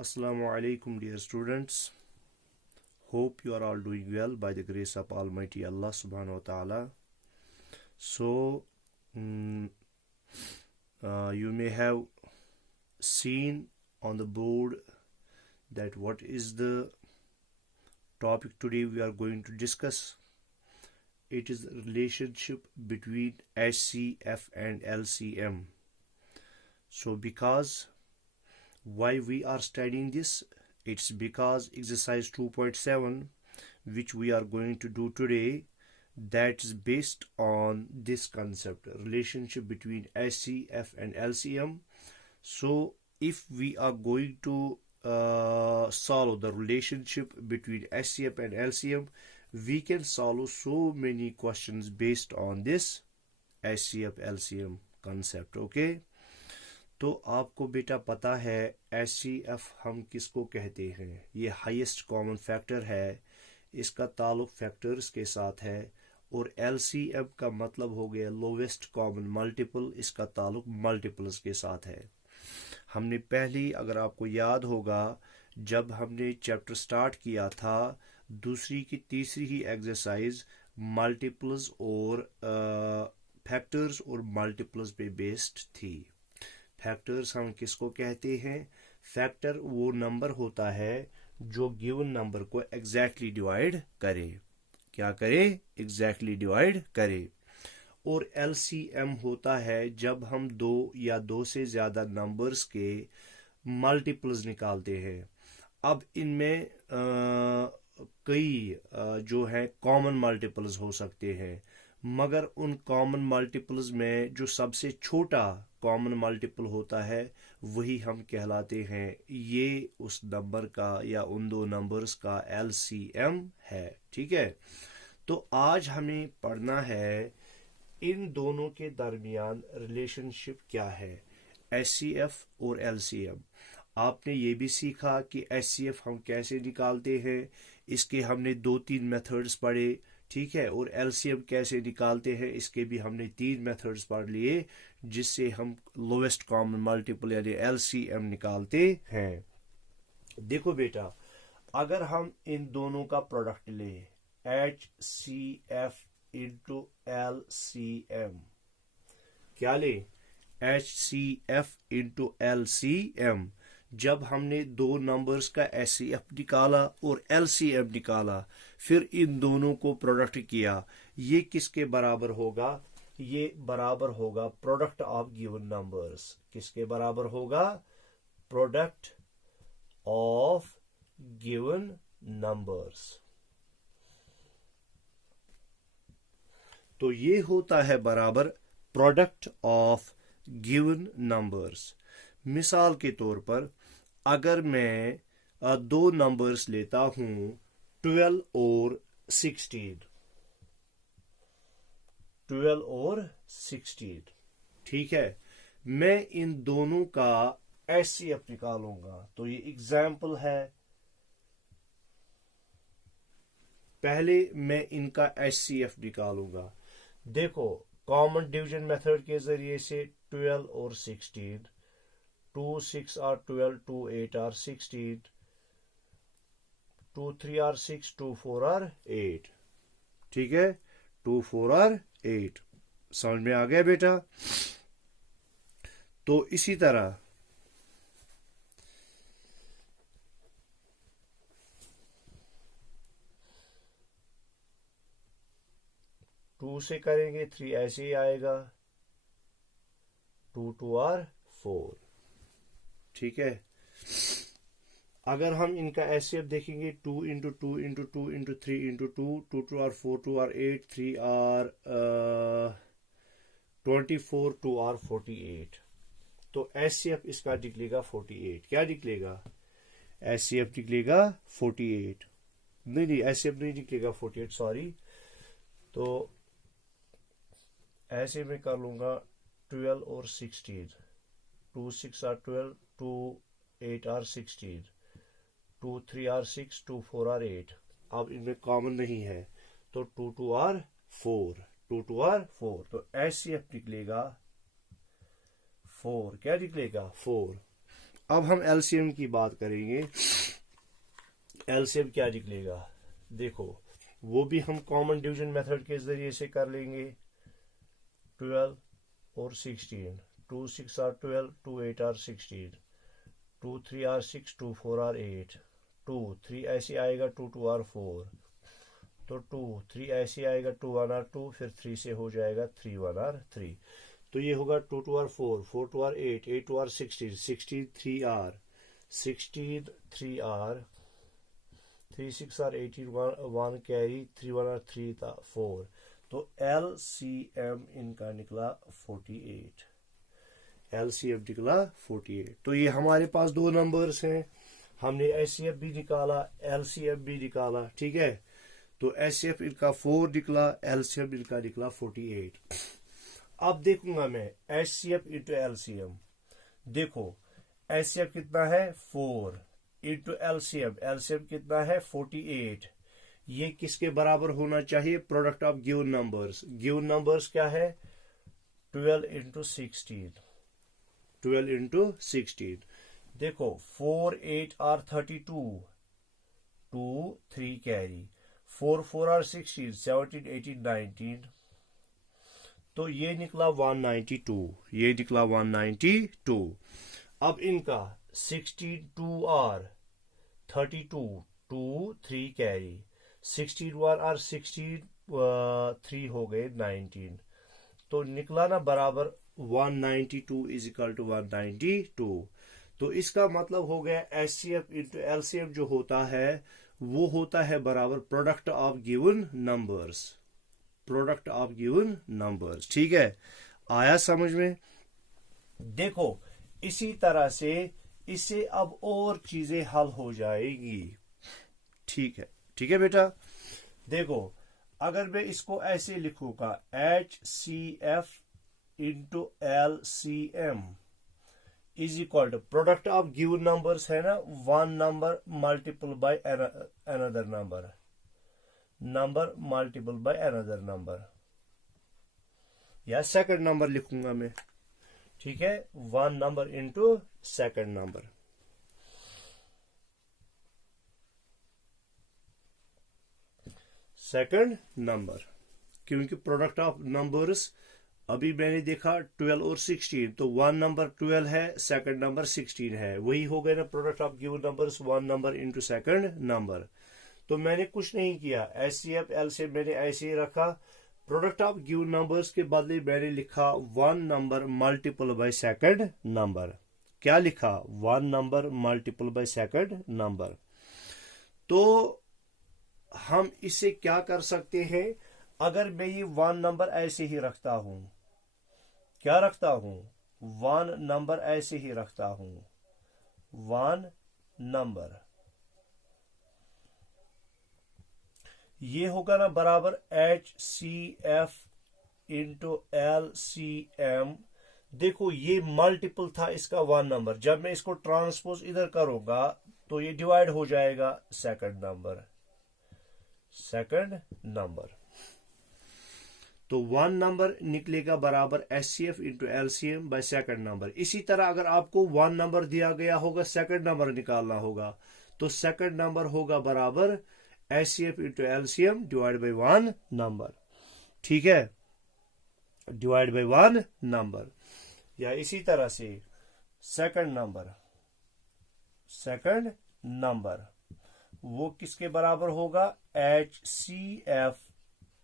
Assalamu alaikum, dear students. Hope you are all doing well by the grace of Almighty Allah subhanahu wa ta'ala. So, you may have seen on the board that what is the topic today we are going to discuss. It is the relationship between HCF and LCM. So, because why we are studying this, it's because exercise 2.7 which we are going to do today, that is based on this concept, relationship between HCF and LCM. So if we are going to solve the relationship between HCF and LCM, we can solve so many questions based on this HCF LCM concept. Okay, तो आपको बेटा पता है HCF हम किसको कहते हैं? ये हाईएस्ट कॉमन फैक्टर है, इसका ताल्लुक फैक्टर्स के साथ है। और LCM का मतलब हो गया लोवेस्ट कॉमन मल्टीपल, इसका ताल्लुक मल्टीपल्स के साथ है। हमने पहली, अगर आपको याद होगा, जब हमने चैप्टर स्टार्ट किया था, दूसरी की तीसरी ही एक्सरसाइज मल्टीपल्स और फैक्टर्स और मल्टीपल्स पे बेस्ड थी। फैक्टर्स हम किसको कहते हैं? फैक्टर वो नंबर होता है जो गिवन नंबर को एग्जैक्टली डिवाइड करे। क्या करे? एग्जैक्टली डिवाइड करे। और LCM होता है जब हम दो या दो से ज्यादा नंबर्स के मल्टीपल्स निकालते हैं। अब इनमें कई जो है कॉमन मल्टीपल्स हो सकते हैं, मगर उन कॉमन मल्टीपल्स में जो सबसे छोटा कॉमन मल्टीपल होता है वही हम कहलाते हैं, ये उस नंबर का या उन दो नंबर्स का LCM है। ठीक है, तो आज हमें पढ़ना है इन दोनों के दरमियान रिलेशनशिप क्या है, HCF और LCM। आपने ये भी सीखा कि HCF हम कैसे निकालते हैं, इसके हमने 2-3 मेथड्स पढ़े। ठीक है, और LCM कैसे निकालते हैं, इसके भी हमने 3 मेथड्स पढ़ लिए, जिससे हम लोवेस्ट कॉमन मल्टीपल यानी LCM निकालते हैं। देखो बेटा, अगर हम इन दोनों का प्रोडक्ट लें, HCF इंटू LCM, क्या लें? HCF into LCM। जब हमने दो नंबर्स का HCF निकाला और LCM निकाला, फिर इन दोनों को प्रोडक्ट किया, ये किसके बराबर होगा? ये बराबर होगा प्रोडक्ट ऑफ गिवन नंबर्स। किसके बराबर होगा? Product of given numbers. तो ये होता है बराबर प्रोडक्ट ऑफ गिवन नंबर्स। मिसाल के तौर पर, अगर मैं दो नंबर्स लेता हूं 12 और 16, 12 और 16, ठीक है, मैं इन दोनों का HCF निकालूंगा। तो ये एग्जाम्पल है। पहले मैं इनका HCF निकालूंगा। देखो, कॉमन डिवीजन मेथड के जरिए से 12 और 16, 2 6 are 12, 2 8 are 16, 2 3 are 6, 2 4 are 8। ठीक है, 2 4 are 8। समझ में आ गया बेटा? तो इसी तरह टू से करेंगे 3 ऐसे ही आएगा, 2 2 are 4। ठीक है, अगर हम इनका HCF देखेंगे, 2 into 2 into 2 into 3 into 2, 2 2 are 4, 2 are 8, 3 are 24, 2 are 48। तो HCF इसका निकलेगा 48। क्या निकलेगा? HCF निकलेगा 48। नहीं, HCF नहीं निकलेगा 48, सॉरी। तो ऐसे में कर लूंगा 12 और 16, 2 6 are 12, 2 8 are 16, 2 3 are 6, 2 4 are 8। अब इनमें कॉमन नहीं है, तो 2 2 are 4, 2 2 are 4। तो HCF निकलेगा 4। क्या निकलेगा? 4। अब हम एलसीएम की बात करेंगे। एलसीएम क्या निकलेगा, देखो वो भी हम कॉमन डिवीजन मेथड के जरिए से कर लेंगे। 12 और 16, 2 6 आर 12, 2 8 आर 16, 2 3 आर 6, 2 4 आर 8, 2 3 ऐसे आएगा, 2 2 आर 4, तो 2 3 ऐसे आएगा, 2 1 आर 2, फिर 3 से हो जाएगा 3 1 आर 3। तो ये होगा 2 2 are 4, 4 2 are 8, 8 2 are 16, 16 3 are 16, 3 are 3 6 are 18, 1 carry, 3 1 are 3 था 4। तो LCM इनका निकला 48। LCM निकला 48। तो ये हमारे पास दो नंबर्स हैं, हमने HCF भी निकाला, LCM भी निकाला, ठीक है। तो HCF इनका 4 निकला, LCM इनका निकला 48। अब देखूंगा मैं HCF इंटू LCM। देखो HCF कितना है 4 इंटू LCM कितना है 48। ये किसके बराबर होना चाहिए, product of given numbers. Given numbers क्या है 12 इंटू 16, 12 इंटू 16। देखो 4 8 आर 32, 2 3 कैरी, 4 4 आर 16, 17 18 19। तो ये निकला 192, ये निकला 192। अब इनका 16 2 आर 32, 2 3 कैरी, 16 1 आर 16, 3 हो गए 19। तो निकला ना बराबर 192 इज इक्वल टू 192। तो इसका मतलब हो गया HCF इंटू LCM जो होता है वो होता है बराबर product of given numbers, product of given numbers. ठीक है, आया समझ में। देखो इसी तरह से इससे अब और चीजें हल हो जाएगी। ठीक है, ठीक है बेटा। देखो अगर मैं इसको ऐसे लिखूंगा HCF into LCM is equal to product of given numbers है ना, one number multiple by another number, number multiple by another number, या सेकंड नंबर लिखूंगा मैं। ठीक है, one number into second number. Second number, क्योंकि प्रोडक्ट ऑफ नंबर्स अभी मैंने देखा 12 और 16, तो वन नंबर 12 है, सेकंड नंबर 16 है, वही हो गया ना product of given numbers, one number into second number. तो मैंने कुछ नहीं किया, HCF LCM मैंने ऐसे ही रखा। प्रोडक्ट ऑफ गिवन नंबर्स के बदले मैंने लिखा one number multiple by second number. क्या लिखा, one number multiple by second number. तो हम इसे क्या कर सकते हैं, अगर मैं ये वन नंबर ऐसे ही रखता हूं, क्या रखता हूं, वन नंबर ऐसे ही रखता हूं, वन नंबर, ये होगा ना बराबर HCF इंटू LCM। देखो ये मल्टीपल था इसका वन नंबर, जब मैं इसको ट्रांसपोज इधर करूंगा तो ये डिवाइड हो जाएगा सेकंड नंबर, सेकंड नंबर। तो वन नंबर निकलेगा बराबर HCF into LCM by second number. इसी तरह अगर आपको वन नंबर दिया गया होगा, सेकंड नंबर निकालना होगा, तो सेकंड नंबर होगा बराबर HCF into LCM divide by one number. ठीक है, डिवाइड बाई वन नंबर। या इसी तरह से सेकंड नंबर, सेकंड नंबर वो किसके बराबर होगा, HCF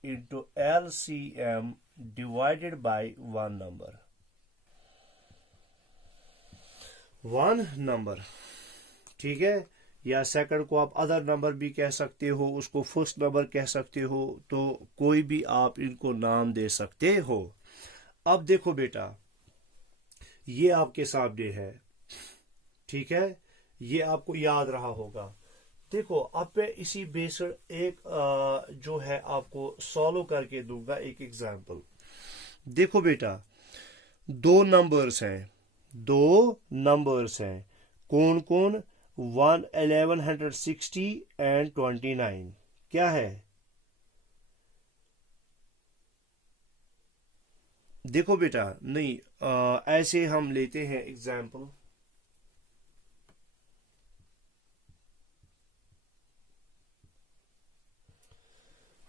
into LCM divided by one number, one number. ठीक है, या सेकंड को आप अदर नंबर भी कह सकते हो, उसको फर्स्ट नंबर कह सकते हो, तो कोई भी आप इनको नाम दे सकते हो। अब देखो बेटा ये आपके सामने है, ठीक है, ये आपको याद रहा होगा। देखो अब मैं इसी बेस्ड एक जो है आपको सॉल्व करके दूंगा एक एग्जांपल। देखो बेटा दो नंबर्स हैं, दो नंबर्स हैं, कौन कौन, 1160 एंड 29। क्या है, देखो बेटा नहीं ऐसे हम लेते हैं एग्जांपल,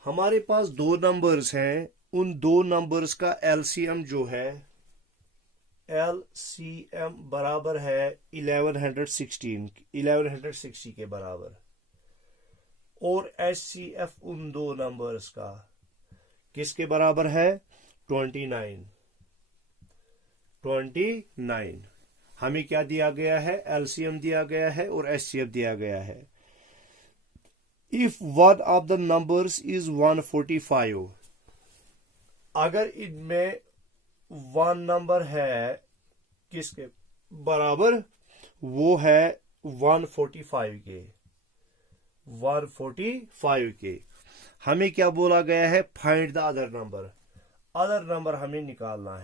हमारे पास दो नंबर्स हैं, उन दो नंबर्स का एलसीएम जो है, एलसीएम बराबर है 1160 के बराबर, और एचसीएफ उन दो नंबर्स का किसके बराबर है? 29। हमें क्या दिया गया है? एलसीएम दिया गया है और एचसीएफ दिया गया है। If one of the numbers is 145, अगर इनमें वन नंबर है किसके बराबर? वो है 145 के। हमें क्या बोला गया है? Find the other number. Other number हमें निकालना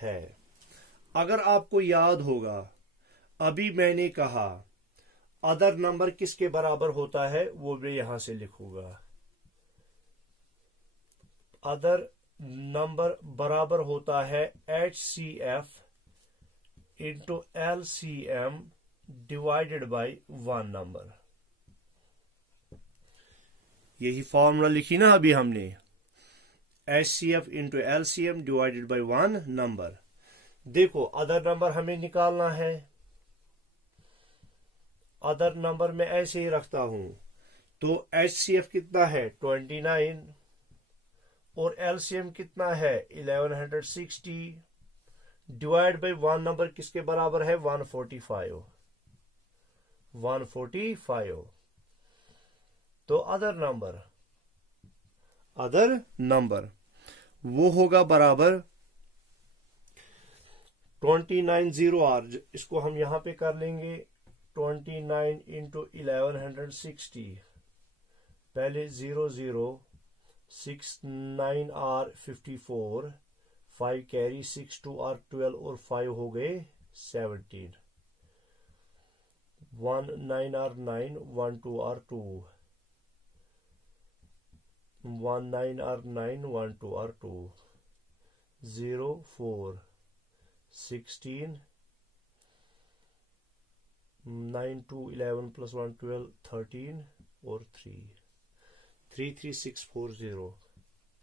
है। अगर आपको याद होगा, अभी मैंने कहा अदर नंबर किसके बराबर होता है, वो मैं यहां से लिखूंगा। अदर नंबर बराबर होता है HCF into LCM divided by one number. यही फॉर्मूला लिखी ना अभी हमने, HCF into LCM divided by one number. देखो अदर नंबर हमें निकालना है। अदर नंबर में ऐसे ही रखता हूं, तो HCF कितना है? 29, और LCM कितना है? 1160 डिवाइड बाय वन नंबर किसके बराबर है? 145। तो अदर नंबर वो होगा बराबर 29 इसको हम यहां पे कर लेंगे 29 इंटू 1160, पहले 00 6 9 R 54, 5 कैरी 6 2 R 12 और 5 हो गए 17, 1 9 R 9, 1 2 R 2, 1 9 R 9, 1 2 R 2, 0 4 16, 9 2 11 plus 1 12 13 और 33640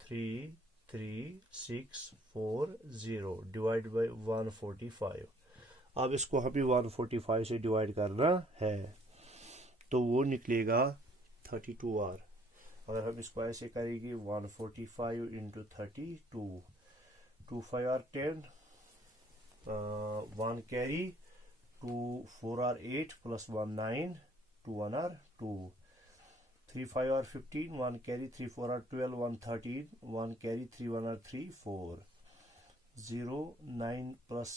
33640 डिवाइड बाय 145। अब इसको हमें 145 से डिवाइड करना है, तो वो निकलेगा 32R। अगर हम इसको ऐसे करेंगे 145 into 32, 2 5 R 10, 1 carry 2 4 R 8 plus 1 9, 2 1 R 2, 3 5 R 15, 1 carry 3 4 R 12, 1 13, 1 carry 3 1 R 3 4, 0 9 plus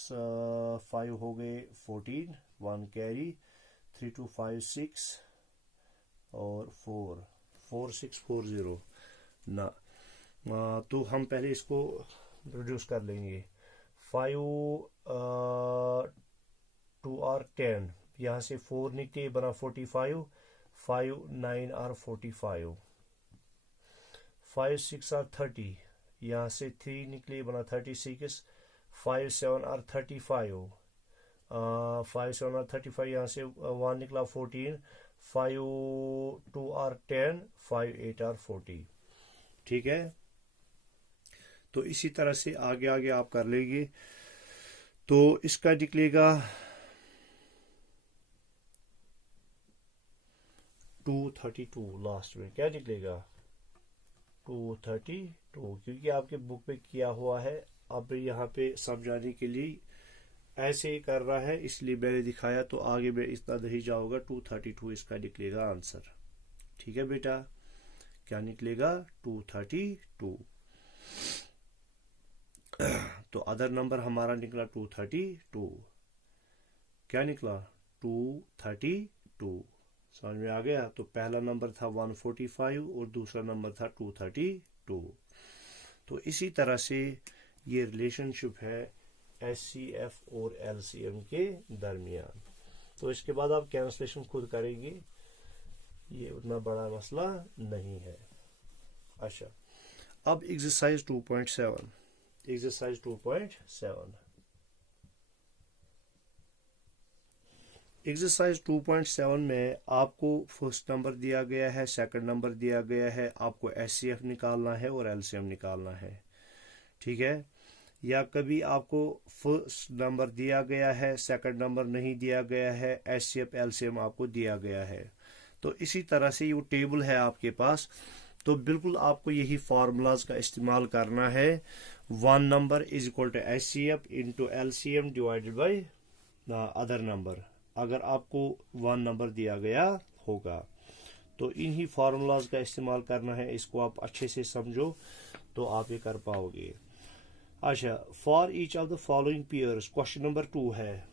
5 हो गए 14, 1 carry 3 2 5 6 और 4640 ना। तो हम पहले इसको रिड्यूस कर लेंगे। 5 2 R 10, यहाँ से 4 निकले बना 45, 5 9 R 45, 5 6 R 30, यहाँ से 3 निकले बना 36, 5 7 R 35, 5 7 R 35, यहाँ से 1 निकला 14, 5 2 R 10, 5 8 R 40। ठीक है, तो इसी तरह से आगे आगे आप कर लेंगे। तो इसका निकलेगा 232, लास्ट में क्या निकलेगा? 232, क्योंकि आपके बुक पे किया हुआ है। अब यहाँ पे समझाने के लिए ऐसे ही कर रहा है, इसलिए मैंने दिखाया, तो आगे मैं इतना नहीं जाऊंगा। 232 इसका निकलेगा आंसर। ठीक है बेटा, क्या निकलेगा? 232। तो अदर नंबर हमारा निकला 232। क्या निकला? 232। समझ में आ गया? तो पहला नंबर था 145 और दूसरा नंबर था 232। तो इसी तरह से ये रिलेशनशिप है HCF और LCM के दरमियान। तो इसके बाद आप कैंसलेशन खुद करेंगे, ये उतना बड़ा मसला नहीं है। अच्छा, अब एक्सरसाइज 2.7। एक्सरसाइज 2.7 में आपको फर्स्ट नंबर दिया गया है, सेकंड नंबर दिया गया है, आपको एचसीएफ निकालना है और एलसीएम निकालना है। ठीक है, या कभी आपको फर्स्ट नंबर दिया गया है, सेकंड नंबर नहीं दिया गया है, एचसीएफ एलसीएम आपको दिया गया है। तो इसी तरह से ये टेबल है आपके पास, तो बिल्कुल आपको यही फार्मूलाज का इस्तेमाल करना है। One number is equal to HCF into LCM divided by other number, अगर आपको वन नंबर दिया गया होगा तो इन्हीं फार्मूलाज का इस्तेमाल करना है। इसको आप अच्छे से समझो तो आप ये कर पाओगे। अच्छा, for each of the following pairs, question number 2 है।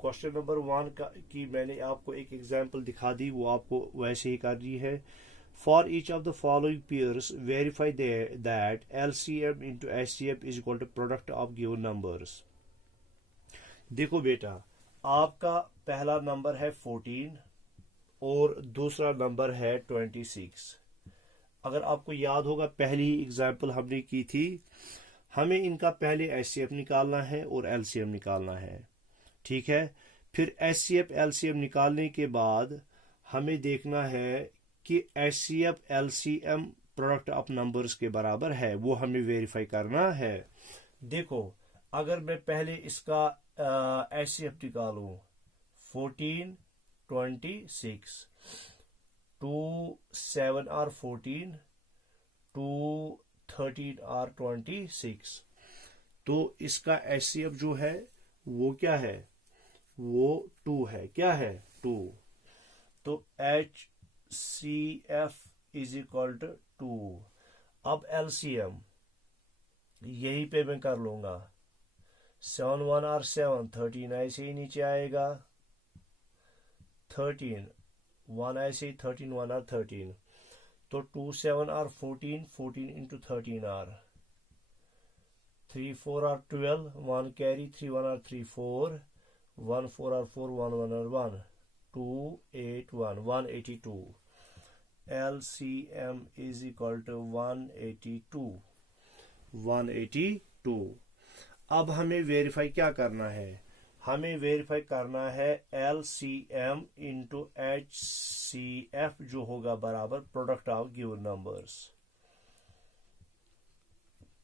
क्वेश्चन नंबर 1 की मैंने आपको एक एग्जांपल दिखा दी, वो आपको वैसे ही करनी है। For each of the following pairs verify that LCM into HCF is equal to product of given numbers. देखो बेटा, आपका पहला नंबर है 14 और दूसरा नंबर है 26। अगर आपको याद होगा पहली ही एग्जाम्पल हमने की थी, हमें इनका पहले एचसीएफ निकालना है और एलसीएम निकालना है। ठीक है, फिर एचसीएफ एलसीएम निकालने के बाद हमें देखना है कि HCF LCM product of numbers के बराबर है, वो हमें वेरीफाई करना है। देखो, अगर मैं पहले इसका एचसीएफ निकालू 14 26, 2 7 और 14, 2 13 और 26, तो इसका एचसीएफ जो है वो क्या है, वो 2 है। क्या है? 2। तो H C F is equal to 2। अब एलसीएम यहीं पे मैं कर लूंगा, 7 1 और 7, 13 ऐसे ही नीचे आएगा, 13 1 ऐसे ही, 13 1 और 13, तो 2 7 और 14, 14 इंटू 13 और 3 4 और 12, 1 कैरी, 3 1 और 3 4, 1 4 और 4, 1 1 और 1, 2 8 1, 182। LCM is equal to 182। 182। अब हमें वेरीफाई क्या करना है? हमें वेरीफाई करना है LCM इंटू HCF जो होगा बराबर product of given numbers.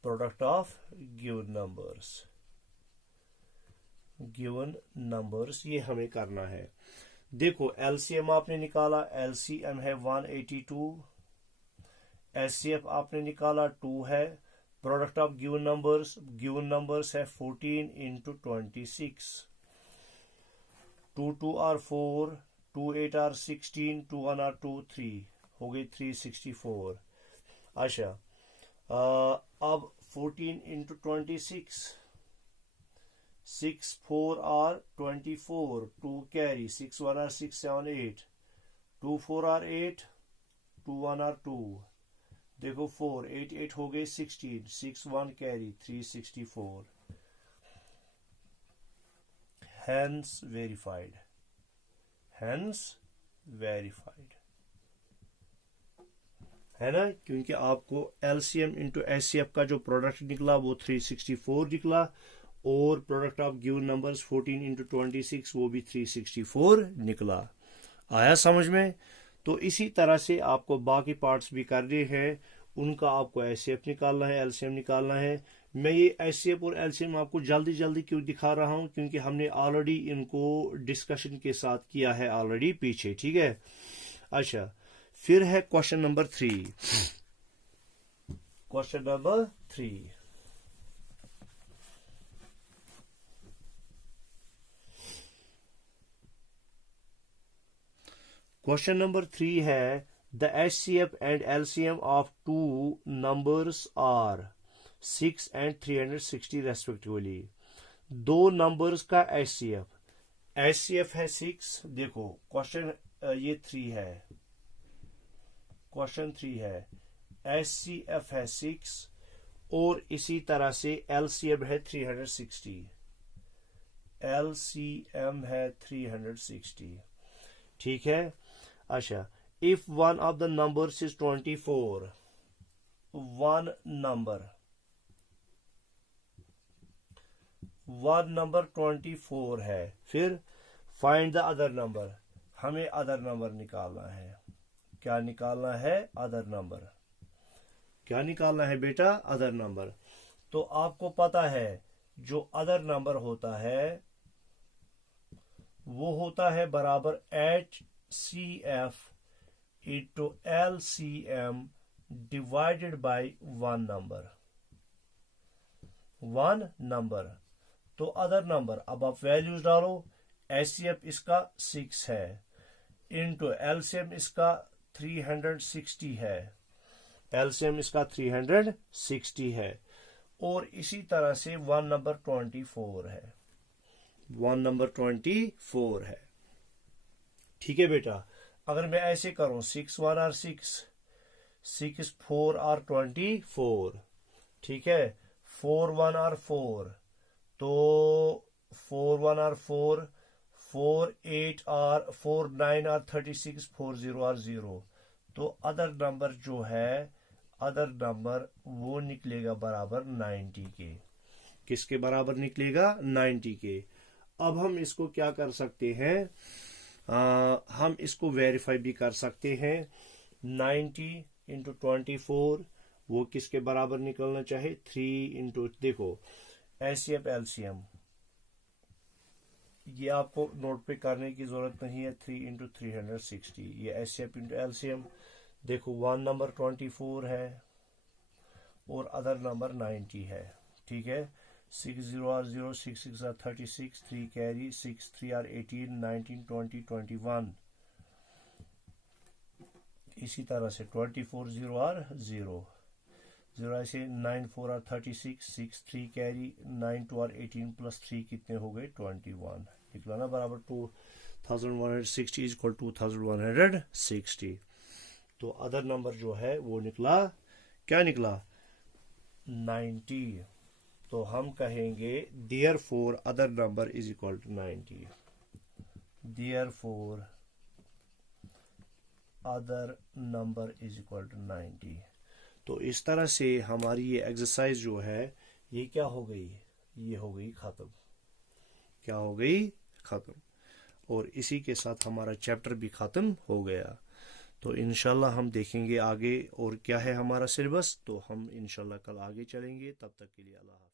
Product of given numbers, given numbers, ये हमें करना है। देखो, एलसीएम आपने निकाला, एलसीएम है 182, एचसीएफ आपने निकाला 2 है, प्रोडक्ट ऑफ गिवन नंबर्स है 14 इंटू 26, 2 2 और 4, 2 8 और 16, 2 1 और 2 3, हो गई 364। अच्छा, अब 14 इंटू 26, 6 4 और 24, 2 कैरी, 6 1 और 6 7 8, 2 4 और 8, 2 1 और 2, देखो 4 8 8 हो गए 16, 6 1 carry, 364। Hence verified, hence verified, है ना, क्योंकि आपको एलसीएम इंटू एचसीएफ का जो प्रोडक्ट निकला वो 364 निकला, और product of given numbers 14 into 26 वो भी 364 निकला। आया समझ में? तो इसी तरह से आपको बाकी पार्ट्स भी करने हैं, उनका आपको एचसीएफ निकालना है, एलसीएम निकालना है। मैं ये एचसीएफ और एलसीएम आपको जल्दी जल्दी क्यों दिखा रहा हूं, क्योंकि हमने ऑलरेडी इनको डिस्कशन के साथ किया है ऑलरेडी पीछे। ठीक है, अच्छा, फिर है question number 3। Question number 3, question number 3 है the HCF and LCM of two numbers are 6 and 360 respectively. दो नंबर्स का HCF है 6। देखो क्वेश्चन ये 3 है, क्वेश्चन 3 है, HCF है 6 और इसी तरह से LCM है 360, LCM है 360। ठीक है, अच्छा, if one of the numbers is 24, one number 24 है, फिर फाइंड द अदर नंबर, हमें अदर नंबर निकालना है। क्या निकालना है? Other number. क्या निकालना है बेटा? Other number. तो आपको पता है जो अदर नंबर होता है वो होता है बराबर HCF into LCM divided by one number. One number. तो अदर नंबर, अब आप वैल्यूज डालो। HCF इसका 6 है, इंटू LCM इसका 360 है। LCM इसका 360 है। और इसी तरह से वन नंबर 24 है। वन नंबर 24 है। ठीक है बेटा। अगर मैं ऐसे करूं 6 1 आर 6, 6 4 आर 24, ठीक है। 4 1 आर 4, तो 4 1 आर 4, 4 8 आर 4 9 आर 36, 4 0 आर 0। तो अदर नंबर जो है, अदर नंबर वो निकलेगा बराबर 90 के। किसके बराबर निकलेगा? 90 के। अब हम इसको क्या कर सकते हैं? हम इसको वेरीफाई भी कर सकते हैं। 90 इंटू 24 वो किसके बराबर निकलना चाहिए? 3 इंटू, देखो HCF LCM ये आपको नोट पे करने की जरूरत नहीं है। 3 इंटू 360 ये HCF इंटू LCM। देखो वन नंबर 24 है और अदर नंबर 90 है। ठीक है। 6 0 आर 0, 6 6 आर 36, 3 कैरी, 6 3 आर 18, 19 20 21। इसी तरह से 24 0 आर 0, 0 ऐसे 9 4 आर 36, 6 3 कैरी, 9 2 आर 18 प्लस 3 कितने हो गए? 21 निकला ना बराबर 2160 इज इक्वल 2160। तो अदर नंबर जो है वो निकला, क्या निकला? 90। तो हम कहेंगे therefore other number is equal to 90। Therefore other number is equal to 90। तो इस तरह से हमारी ये एक्सरसाइज जो है ये क्या हो गई? ये हो गई खत्म। क्या हो गई? खत्म। और इसी के साथ हमारा चैप्टर भी खत्म हो गया। तो इंशाल्लाह हम देखेंगे आगे और क्या है हमारा सिलेबस। तो हम इंशाल्लाह कल आगे चलेंगे। तब तक के लिए अल्लाह।